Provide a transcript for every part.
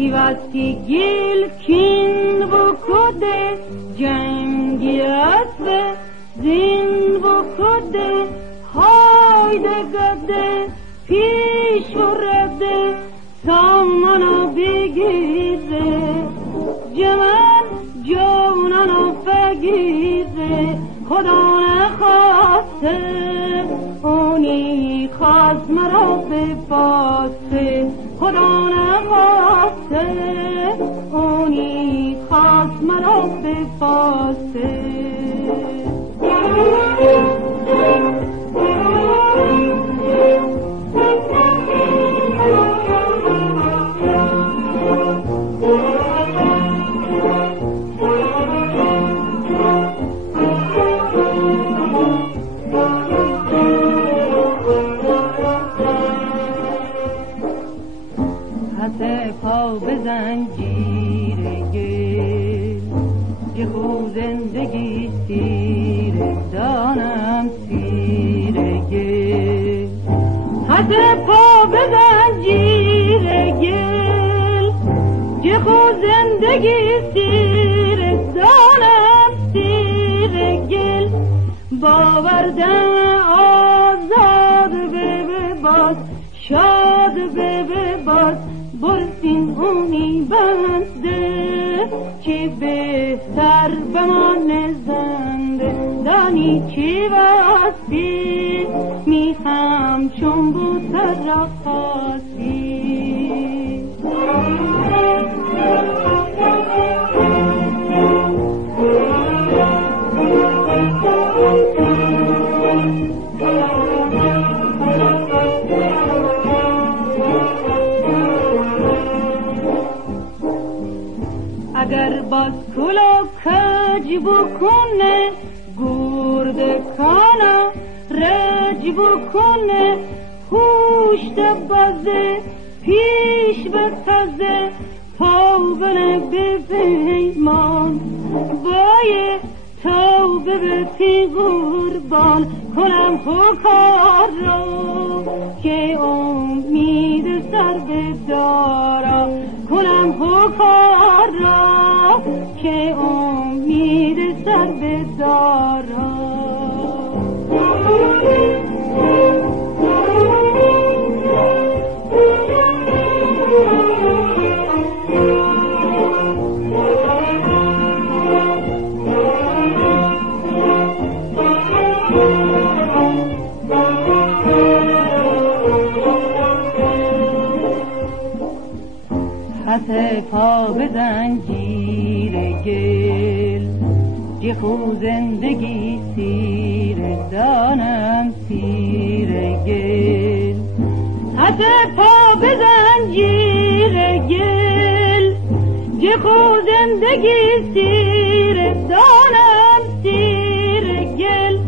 سیواسی گیل کین بکده جنگی است زین بکده هایده گده پیش ورده سامانا بگیره جمن جونانا فگیره خدا نخواسته اونی خواست مرا بپاسه خدا نخواسته اونی خواست مرا بپاسه پا به زنجیر گل که خود زندگی سیر دانم سیر گل حد پا به زنجیر گل که خود زندگی سیر دانم سیر گل باوردم آزاد به باز شاد به باز برسین اونی بنده که بهتر بمانه زنده دانی چی واستی میخم چون بود را خواستی اگر باز کلا کج بکنه گرد کانا رج بکنه پوشت بازه پیش بتازه توبه به پیمان بایه توبه به پی قربان کنم کار را که امید سر بدارا کنم کار را که امید سر بدارا حتی پا به زنجیر گل که خود زندگی سیر دانم سیر گل حتی پا به زنجیر گل که خود زندگی سیر دانم سیر گل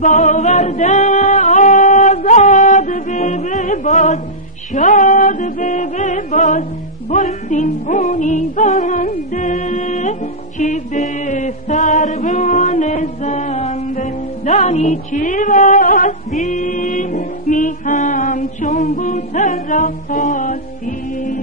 باوردن آزاد به باز شاد به باز برسین اونی بنده چی بهتر بمانه زنده دانی چی واستی میخم چون بود را خواستی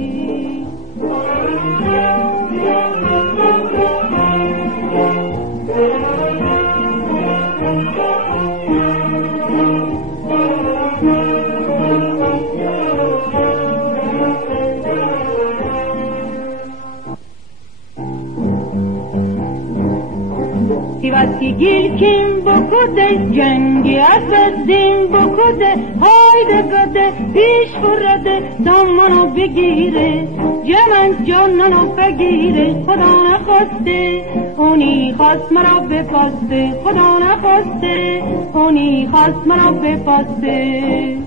سیواسی گیل کیم بکده جنگی از دین بکده هایده گده پیش فرده دامنو بگیره جمن جاننو بگیره خدا نخواسته اونی خواست مرا بپاسته خدا نخواسته اونی خواست مرا بپاسته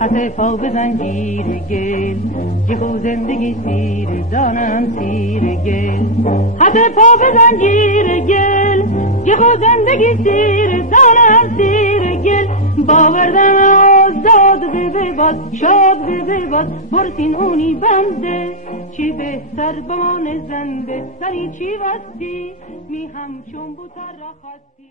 حتی پا به زنجیر گل که خود زندگی سیر دانم سیر گل حتی پا به زنجیر گل که خود زندگی سیر دانم سیر گل باوردن آزاد به باز شاد به باز برسین اونی بنده چی بهتر بمان زن بهتری چی وستی می همچون بوتر را خواستی